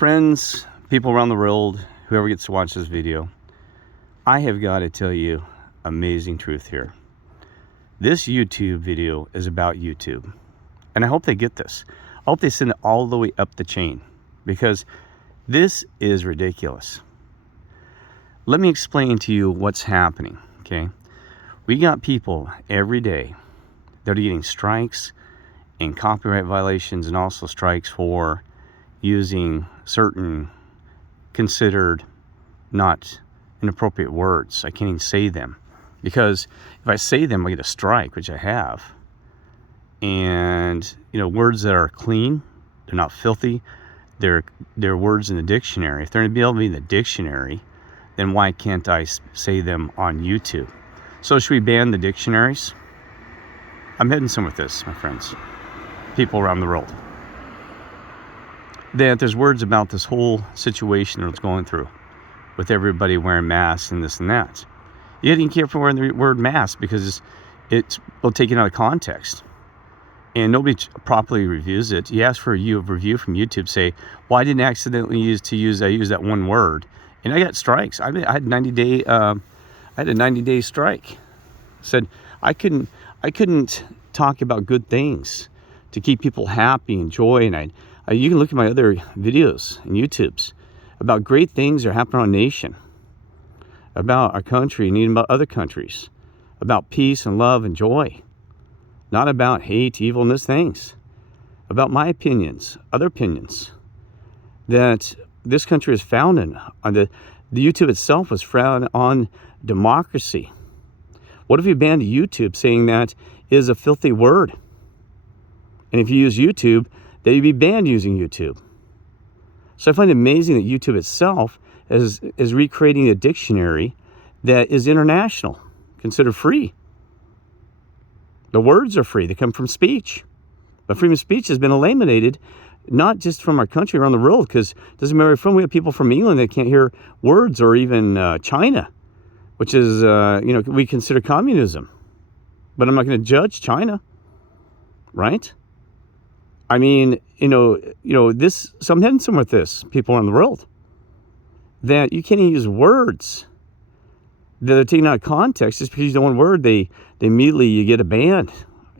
Friends, people around the world, whoever gets to watch this video, I have got to tell you amazing truth here. This YouTube video is about YouTube. And I hope they get this. I hope they send it all the way up the chain, because this is ridiculous. Let me explain to you what's happening, okay? We got people every day that are getting strikes and copyright violations, and also strikes for using certain considered not inappropriate words. I can't even say them, because if I say them, I get a strike, which I have. And words that are clean, they're not filthy, they're words in the dictionary. If they're going to be able to be in the dictionary, then why can't I say them on YouTube? So should we ban the dictionaries? I'm heading somewhere with this, my friends, people around the world, that there's words about this whole situation that's going through with everybody wearing masks and this and that. You didn't care for wearing the word mask because it's taken out of context, and nobody properly reviews it. You ask for a review from YouTube, say, well, I didn't accidentally use that one word, and I got strikes. I had a 90-day strike. Said I couldn't talk about good things to keep people happy and joy, and you can look at my other videos and YouTubes about great things that are happening in our nation, about our country and even about other countries, about peace and love and joy, not about hate, evilness things, about my opinions, other opinions, that this country is founded on the YouTube itself was founded on democracy. What if you banned YouTube, saying that is a filthy word? And if you use YouTube, that you'd be banned using YouTube. So I find it amazing that YouTube itself is recreating a dictionary that is international, considered free. The words are free. They come from speech. But freedom of speech has been eliminated, not just from our country, around the world, because it doesn't matter where we're from. We have people from England that can't hear words, or even China, which is, we consider communism. But I'm not going to judge China, right? I mean, this. So I'm heading somewhere with this, people around the world, that you can't even use words that are taken out of context. Just because you use one word, they immediately you get a ban.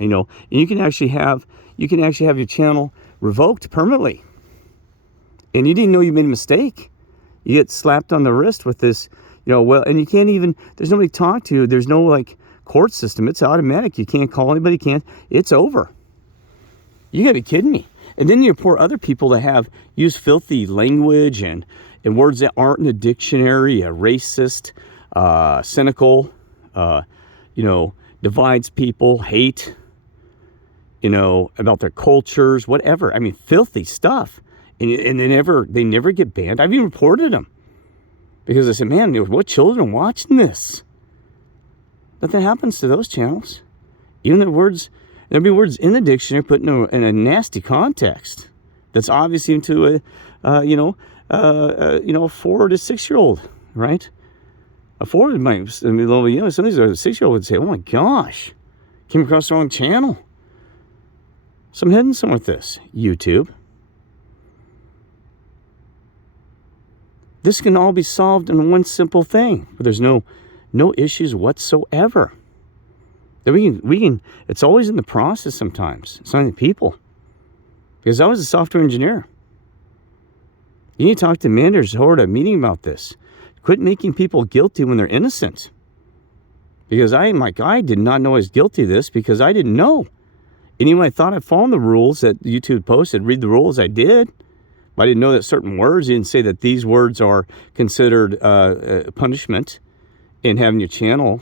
And you can actually have your channel revoked permanently, and you didn't know you made a mistake. You get slapped on the wrist with this, and you can't even. There's nobody to talk to. There's no court system. It's automatic. You can't call anybody. It's over. You gotta be kidding me. And then you pour other people that have used filthy language and words that aren't in the dictionary, racist, cynical, divides people, hate, about their cultures, whatever. I mean, filthy stuff. And they never get banned. I've even reported them, because I said, man, what children are watching this? Nothing happens to those channels. Even the words, there'll be words in the dictionary put in a nasty context that's obviously into a 4 to 6-year-old, right? A 4 might, some of these a 6-year-old would say, oh my gosh, came across the wrong channel. So I'm heading somewhere with this, YouTube. This can all be solved in one simple thing, but there's no issues whatsoever. That we can. It's always in the process sometimes. It's not in the people. Because I was a software engineer. You need to talk to managers who are at a meeting about this. Quit making people guilty when they're innocent. Because I did not know I was guilty of this, because I didn't know. And even I thought I'd followed the rules that YouTube posted, read the rules, I did. But I didn't know that certain words, didn't say that these words are considered punishment in having your channel,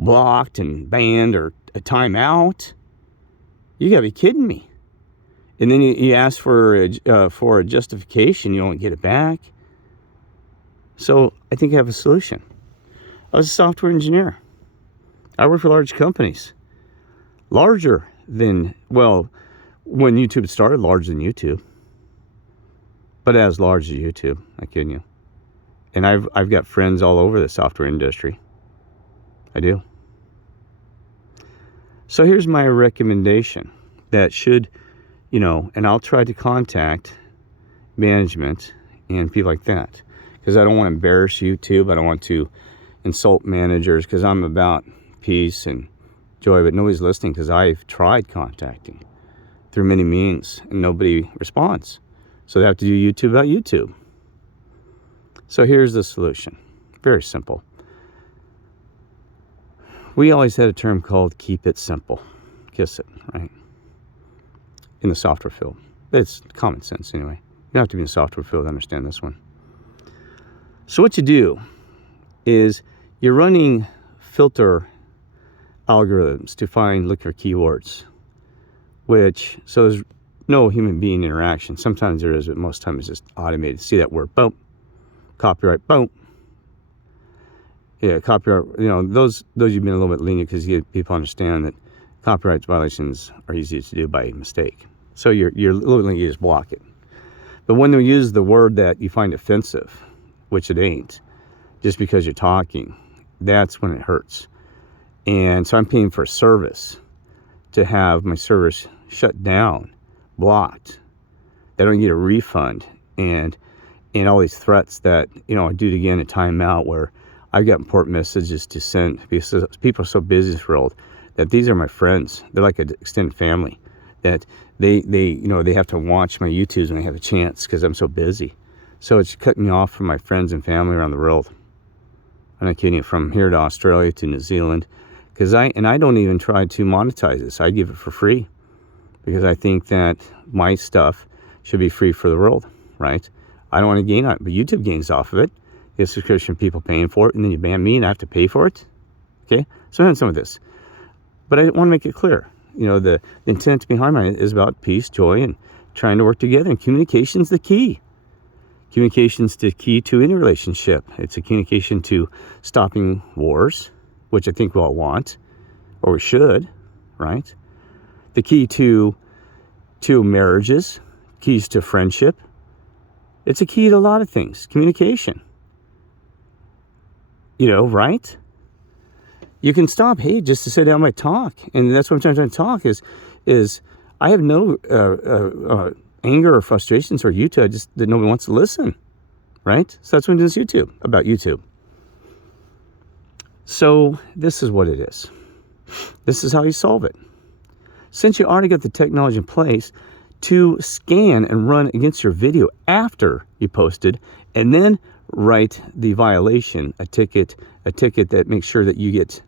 blocked and banned or a timeout. You gotta be kidding me. And then you ask for a justification, you don't get it back. So I think I have a solution. I was a software engineer. I worked for large companies, larger than, well, when YouTube started, larger than YouTube, but as large as YouTube. I kidding you. And I've got friends all over the software industry. I do. So here's my recommendation that should, and I'll try to contact management and people like that, because I don't want to embarrass YouTube. I don't want to insult managers, because I'm about peace and joy, but nobody's listening because I've tried contacting through many means and nobody responds. So they have to do YouTube about YouTube. So here's the solution. Very simple. We always had a term called keep it simple. Kiss it, right? In the software field. It's common sense anyway. You don't have to be in the software field to understand this one. So what you do is you're running filter algorithms to look for keywords, so there's no human being interaction. Sometimes there is, but most times it's just automated. See that word, boom, copyright, boom. Yeah, copyright, those you've been a little bit lenient because people understand that copyright violations are easy to do by mistake. So you're a little bit lenient, you just block it. But when they use the word that you find offensive, which it ain't, just because you're talking, that's when it hurts. And so I'm paying for a service to have my service shut down, blocked. They don't get a refund, and all these threats that, I do it again, a timeout, where I've got important messages to send, because people are so busy in this world that these are my friends. They're like an extended family, that they have to watch my YouTubes when they have a chance because I'm so busy. So it's cutting me off from my friends and family around the world. I'm not kidding you, from here to Australia to New Zealand. I don't even try to monetize this. I give it for free because I think that my stuff should be free for the world, right? I don't want to gain on it, but YouTube gains off of it. It's subscription people paying for it, and then you ban me and I have to pay for it. Okay, so I'm in some of this, but I want to make it clear. The intent behind it is about peace, joy, and trying to work together. And communication's the key. Communication's the key to any relationship. It's a communication to stopping wars, which I think we all want, or we should, right? The key to marriages, keys to friendship. It's a key to a lot of things. Communication. Right? You can stop hate just to sit down and talk. And that's what I'm trying to talk is I have no anger or frustrations or YouTube, just that nobody wants to listen, right? So that's what I'm doing this YouTube, about YouTube. So this is what it is. This is how you solve it. Since you already got the technology in place to scan and run against your video after you posted, and then write the violation, a ticket that makes sure that you get,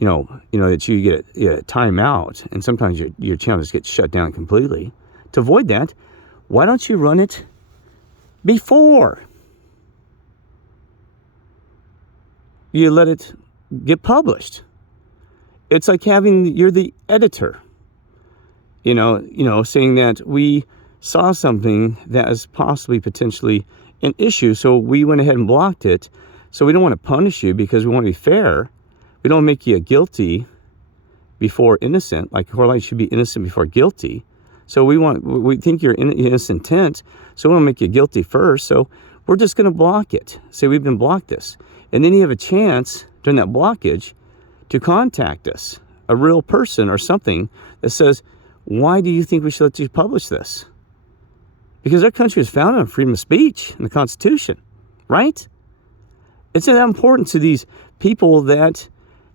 that you get a timeout, and sometimes your channel just gets shut down completely. To avoid that, why don't you run it before you let it get published? It's like you're the editor, saying that we saw something that is possibly potentially an issue, so we went ahead and blocked it. So we don't want to punish you because we want to be fair. We don't make you guilty before innocent, like Corlight should be innocent before guilty. So we think you're innocent intent, so we want to make you guilty first. So we're just going to block it. Say we've been blocked this. And then you have a chance during that blockage to contact us, a real person or something that says, why do you think we should let you publish this? Because our country is founded on freedom of speech and the Constitution, right? It's that important to these people that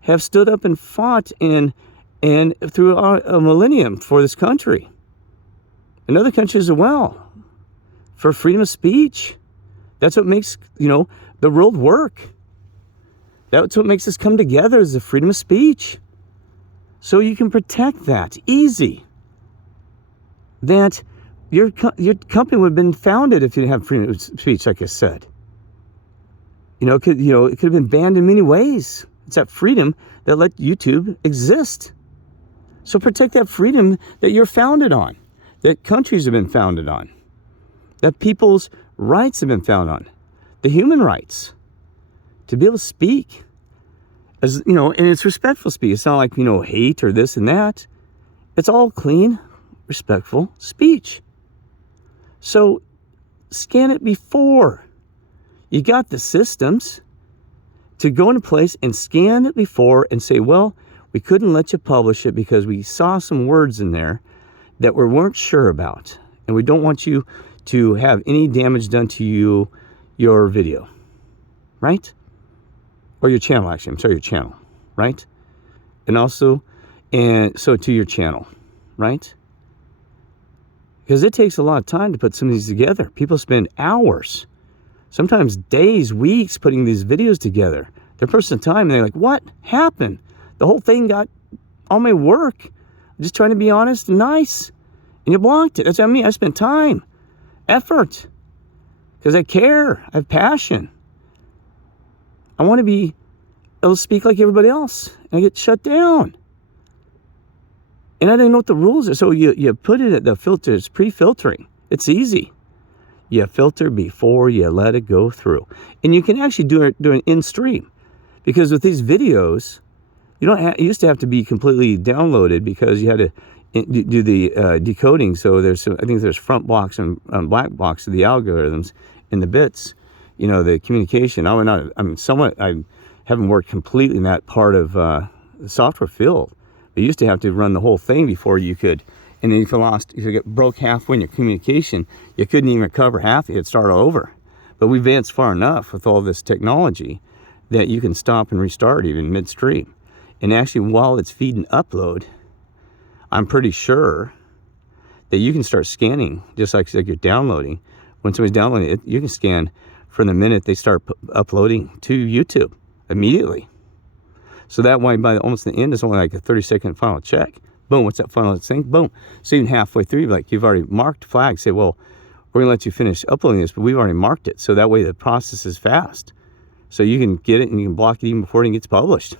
have stood up and fought and through a millennium for this country and other countries as well for freedom of speech. That's what makes, the world work. That's what makes us come together, is the freedom of speech. So you can protect that easy. That your company would have been founded if you didn't have freedom of speech, like I said. It could have been banned in many ways. It's that freedom that let YouTube exist. So protect that freedom that you're founded on, that countries have been founded on, that people's rights have been founded on, the human rights to be able to speak, and it's respectful speech. It's not like, hate or this and that. It's all clean, respectful speech. So scan it before. You got the systems to go into place and scan it before and say, well, we couldn't let you publish it because we saw some words in there that we weren't sure about. And we don't want you to have any damage done to you, your video, right? Or your channel, actually. I'm sorry, your channel, right? And also, so to your channel, right? Because it takes a lot of time to put some of these together. People spend hours, sometimes days, weeks putting these videos together. They're putting time, and they're like, what happened? The whole thing got all my work. I'm just trying to be honest and nice. And you blocked it. That's what I mean. I spent time, effort, because I care. I have passion. I want to be able to speak like everybody else. And I get shut down. And I didn't know what the rules are. So you put it at the filter. It's pre-filtering. It's easy. You filter before you let it go through. And you can actually do it in stream. Because with these videos, it used to have to be completely downloaded because you had to do the decoding. So I think there's front blocks and back blocks of the algorithms and the bits, the communication. I haven't worked completely in that part of the software field. You used to have to run the whole thing before you could, and then if you broke halfway in your communication, you couldn't even recover half. You'd start all over. But we've advanced far enough with all this technology that you can stop and restart even midstream. And actually, while it's feeding upload, I'm pretty sure that you can start scanning, just like you're downloading. When somebody's downloading it, you can scan from the minute they start uploading to YouTube immediately. So that way, by almost the end, it's only like a 30-second final check. Boom, what's that final thing? Boom. So even halfway through, you've already marked flag. Say, well, we're going to let you finish uploading this, but we've already marked it. So that way the process is fast. So you can get it and you can block it even before it gets published.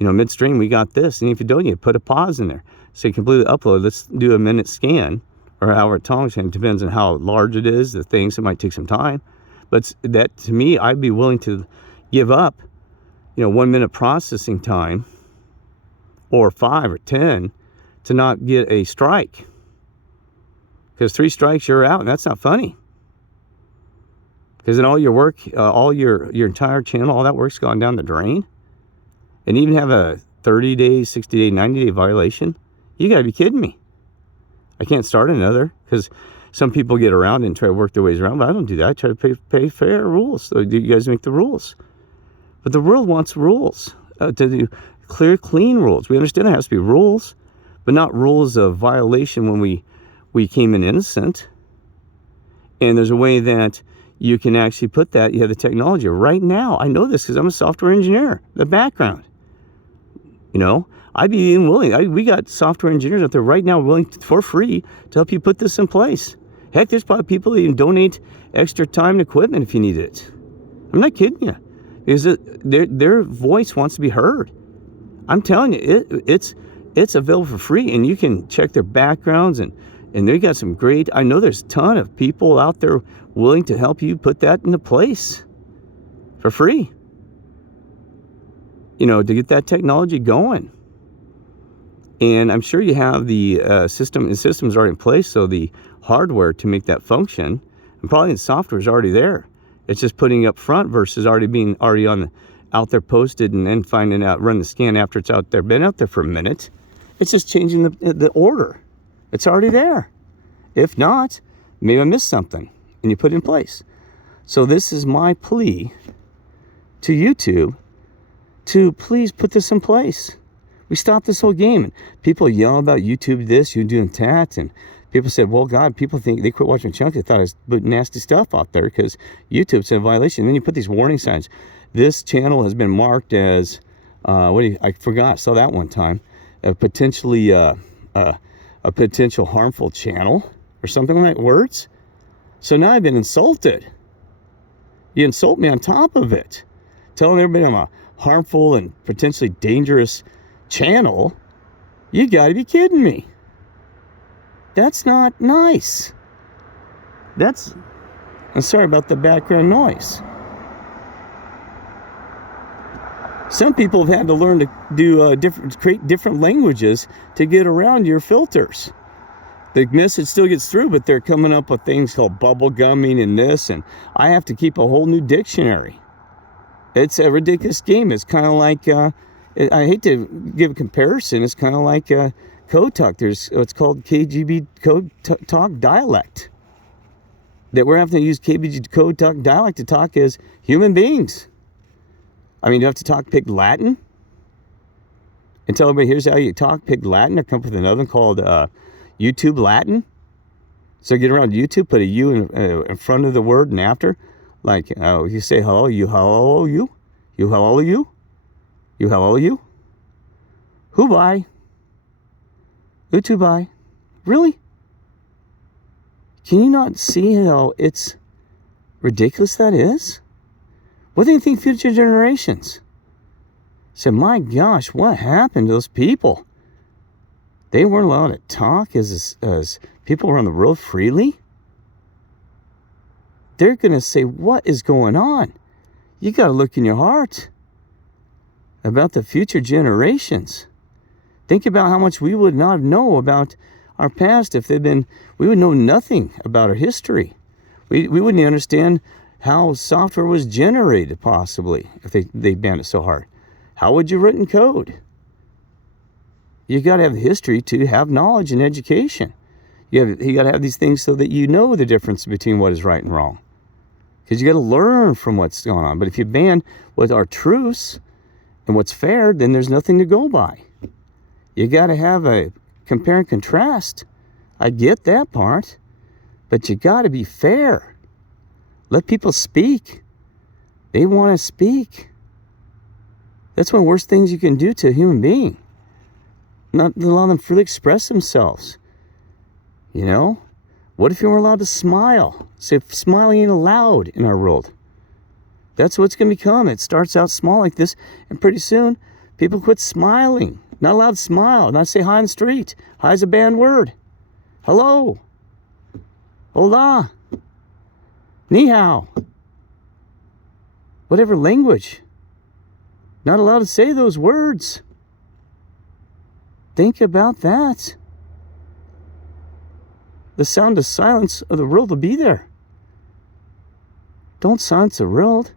Midstream, we got this. And if you don't, you put a pause in there. Say, completely upload. Let's do a minute scan or hour at time. It depends on how large it is. The things, it might take some time. But that, to me, I'd be willing to give up 1 minute processing time or 5 or 10 to not get a strike. Because 3 strikes, you're out, and that's not funny. Because then all your work, all your entire channel, all that work's gone down the drain. And even have a 30-day, 60-day, 90-day violation, you got to be kidding me. I can't start another because some people get around and try to work their ways around, but I don't do that. I try to pay fair rules. So you guys make the rules. But the world wants rules, to do clear, clean rules. We understand there has to be rules, but not rules of violation when we came in innocent. And there's a way that you can actually put that. You have the technology right now. I know this because I'm a software engineer, the background. I'd be even willing. We got software engineers out there right now willing for free to help you put this in place. Heck, there's probably people that even donate extra time and equipment if you need it. I'm not kidding you. Because their voice wants to be heard. I'm telling you, it's available for free, and you can check their backgrounds, and they got some great. I know there's a ton of people out there willing to help you put that into place for free. To get that technology going. And I'm sure you have the system. The system's already in place, so the hardware to make that function, and probably the software is already there. It's just putting up front versus already out there posted and then finding out, run the scan after it's out there, been out there for a minute. It's just changing the order. It's already there. If not, maybe I missed something and you put it in place. So this is my plea to YouTube to please put this in place. We stopped this whole game. And people yell about YouTube this, you doing that, and people said, well, God, people think they quit watching chunks. They thought I was putting nasty stuff out there because YouTube's a violation. And then you put these warning signs. This channel has been marked as, I forgot, I saw that one time, a potential harmful channel or something like words. So now I've been insulted. You insult me on top of it. Telling everybody I'm a harmful and potentially dangerous channel. You got to be kidding me. That's not nice. I'm sorry about the background noise. Some people have had to learn to do create different languages to get around your filters. The message still gets through, but they're coming up with things called bubble gumming and this, and I have to keep a whole new dictionary. It's a ridiculous game. It's kind of like, I hate to give a comparison, it's kind of like code talk. There's what's called KGB code talk dialect. That we're having to use KGB code talk dialect to talk as human beings. I mean, you have to talk Pig Latin and tell everybody, here's how you talk Pig Latin. Or come up with another one called YouTube Latin. So get around YouTube, put a U in front of the word and after. Like, you say hello, you hello, you hello, you hello, you. Who by? Who to buy? Really? Can you not see how it's ridiculous that is? What do you think future generations? Say, my gosh, what happened to those people? They weren't allowed to talk as people around the world freely? They're going to say, what is going on? You got to look in your heart about the future generations. Think about how much we would not know about our past if they'd been, we would know nothing about our history. We wouldn't even understand how software was generated, possibly, if they banned it so hard. How would you written code? You got to have history to have knowledge and education. You got to have these things so that you know the difference between what is right and wrong. Because you got to learn from what's going on. But if you ban what are truths and what's fair, then there's nothing to go by. You got to have a compare and contrast. I get that part. But you got to be fair. Let people speak. They want to speak. That's one of the worst things you can do to a human being. Not allow them freely express themselves. You know? What if you were allowed to smile? Say, smiling ain't allowed in our world. That's what it's going to become. It starts out small like this, and pretty soon, people quit smiling. Not allowed to smile. Not say hi on the street. Hi is a banned word. Hello. Hola. Ni hao. Whatever language. Not allowed to say those words. Think about that. The sound of silence of the world will be there. Don't silence the world.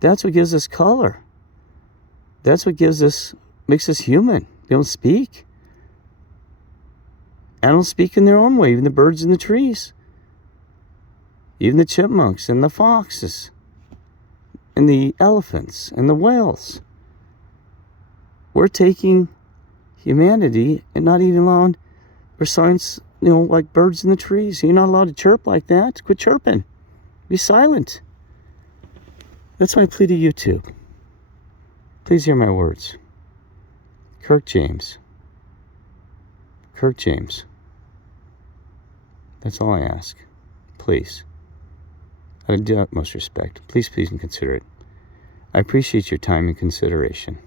That's what gives us color. That's what makes us human. They don't speak. Animals speak in their own way, even the birds in the trees. Even the chipmunks and the foxes. And the elephants and the whales. We're taking humanity and not even allowing for science, like birds in the trees. You're not allowed to chirp like that. Quit chirping. Be silent. That's my plea to YouTube. Please hear my words. Kirk James. Kirk James. That's all I ask. Please. Out of the utmost respect. Please and consider it. I appreciate your time and consideration.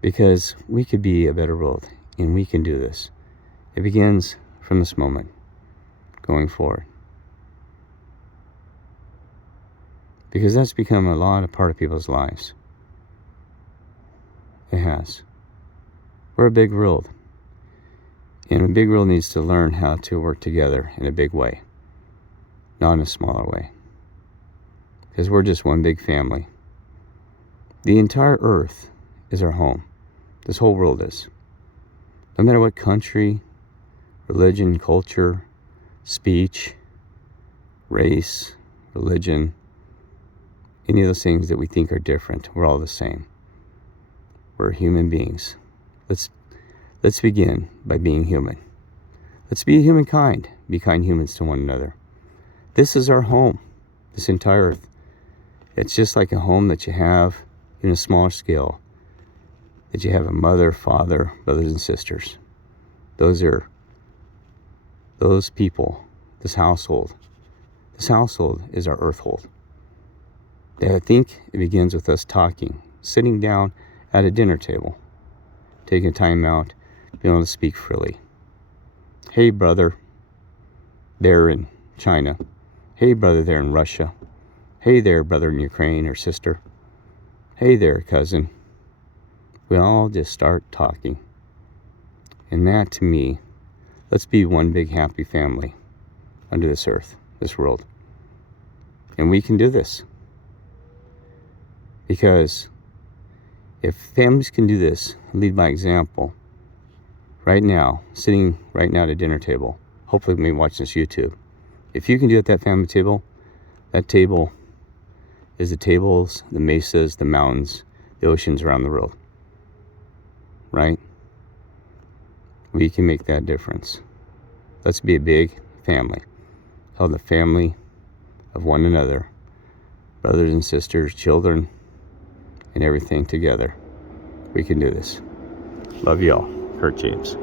Because we could be a better world. And we can do this. It begins from this moment. Going forward. Because that's become a part of people's lives. It has. We're a big world. And a big world needs to learn how to work together in a big way. Not in a smaller way. Because we're just one big family. The entire earth is our home. This whole world is. No matter what country, religion, culture, speech, race, religion, any of those things that we think are different, we're all the same. We're human beings. Let's begin by being human. Let's be humankind. Be kind humans to one another. This is our home. This entire earth. It's just like a home that you have in a smaller scale. That you have a mother, father, brothers and sisters. Those people, this household. This household is our earthhold. I think it begins with us talking, sitting down at a dinner table, taking time out, being able to speak freely. Hey, brother, there in China. Hey, brother, there in Russia. Hey there, brother in Ukraine or sister. Hey there, cousin. We all just start talking. And that, to me, let's be one big happy family under this earth, this world. And we can do this. Because if families can do this, lead by example, right now, sitting right now at a dinner table, hopefully maybe watching this YouTube. If you can do it at that family table, that table is the tables, the mesas, the mountains, the oceans around the world. Right? We can make that difference. Let's be a big family. Held the family of one another, brothers and sisters, children, and everything together. We can do this. Love y'all. Kirk James.